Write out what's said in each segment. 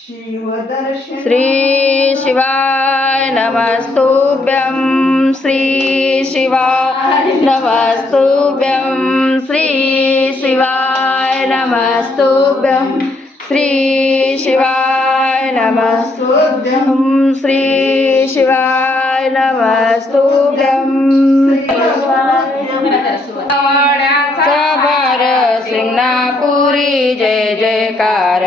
शिवदर्शन श्री शिवाय नमस्तुभ्यं श्री शिवाय नमस्तुभ्यं श्री शिवाय नमस्तुभ्यं श्री शिवाय नमस्तुभ्यं श्री शिवाय नमस्तुभ्यं सबर सिंगनापुरी जय जयकार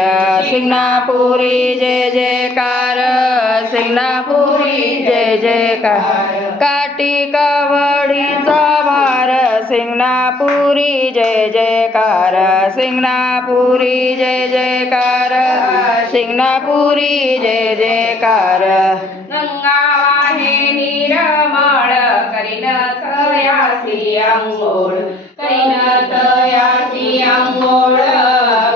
सिंगनापुरी जय जयकार सिंगनापुरी जय जयकार काठी कावडीचा भार सिंगनापुरी जय जयकार सिंगनापुरी जय जयकार सिंगनापुरी जय जयकार गंगा वाहे निर्मळ करीन तयासी अंघोळ करीन तयासी अंघोळ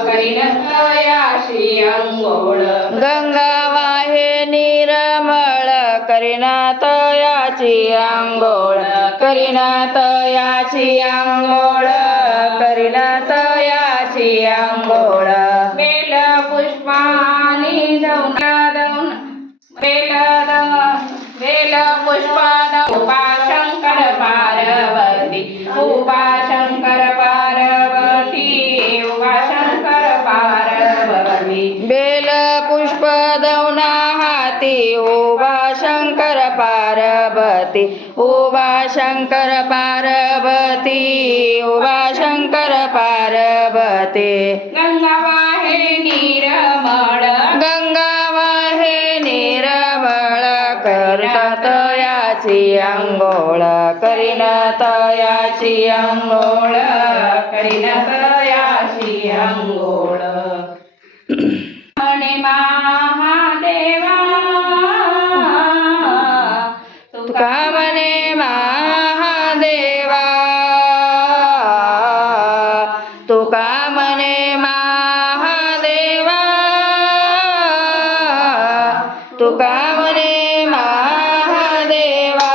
करीन तयासी अंघोळ गंगा वाहे निर्मळ करीना तयाची अंघोळ करीना तयाची अंघोळ करीना तयाची अंघोळ बेल पुष्पानी दौन बेल पुष्पाद उपा शंकर पार्वती उपा शंकर पार्वती उपा शंकर पार्वती बेल पुष्प दौना हाती उभा शंकर पार्वती उभा शंकर पार्वती उभा शंकर पार्वती गंगा वाहे निर्मळ गंगा वाहे निर्मळ करता तयाची अंघोळ करीन तयाची अंघोळ करीन तयासी अंघोळ म्हणे महादेवा तुका म्हणे महादेवा तुका म्हणे महादेवा तुका म्हणे महादेवा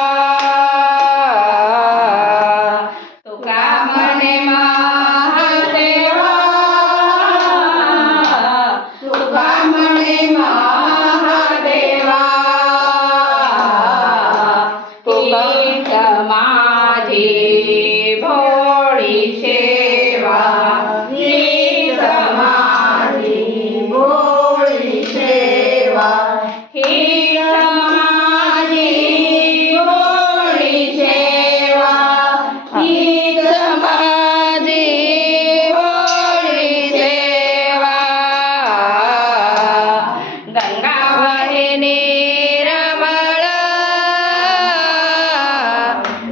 तुका म्हणे महादेवा तुका म्हणे महादेवा हीच माझी भोळी सेवा हीच माझी भोळी सेवा हीच माझी भोळी सेवा हीच माझी भोळी सेवा गंगा वाहे निर्मळ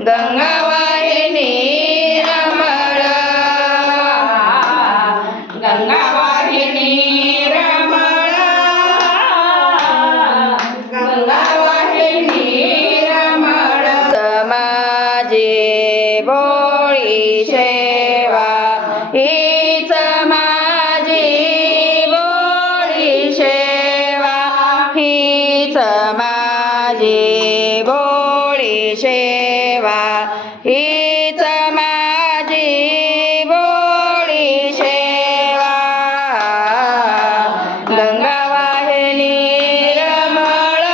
गंगा वाहे निर्मळ गंगा वाहिनी रमळ गंगा वाहिनी रमळ माझी भोळी सेवा हीच माझी भोळी सेवा हीच माझी भोळी सेवा हीच माझी भोळी सेवा गंगा वाहे निर्मळ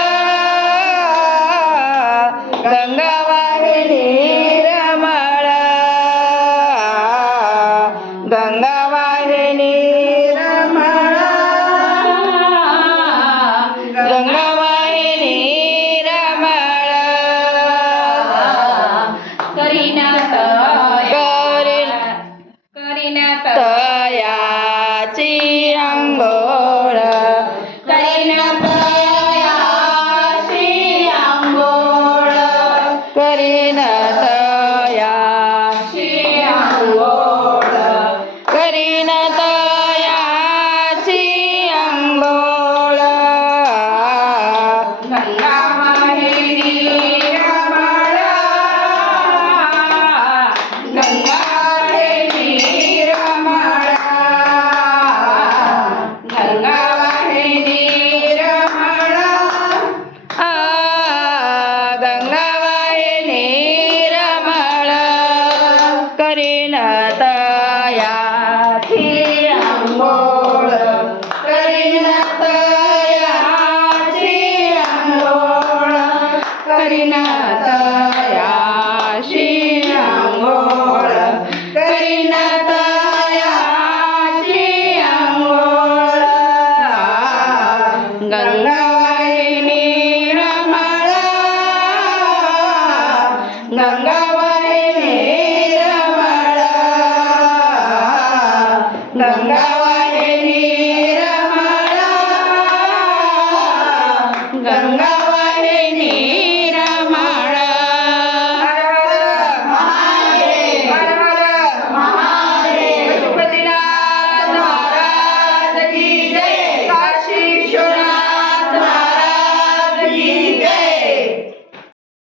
गंगा वाहे निर्मळ गंगा वाहे निर्मळ गंगा वाहे निर्मळ करीन करीन करीन तयाची अंघोळ करीन तयासी अंघोळ करीन तयाची अंघोळ करीन तयाची अंघोळ गंगा वाहिनी रमळ गंगा वाहिनी रमळ ગંગા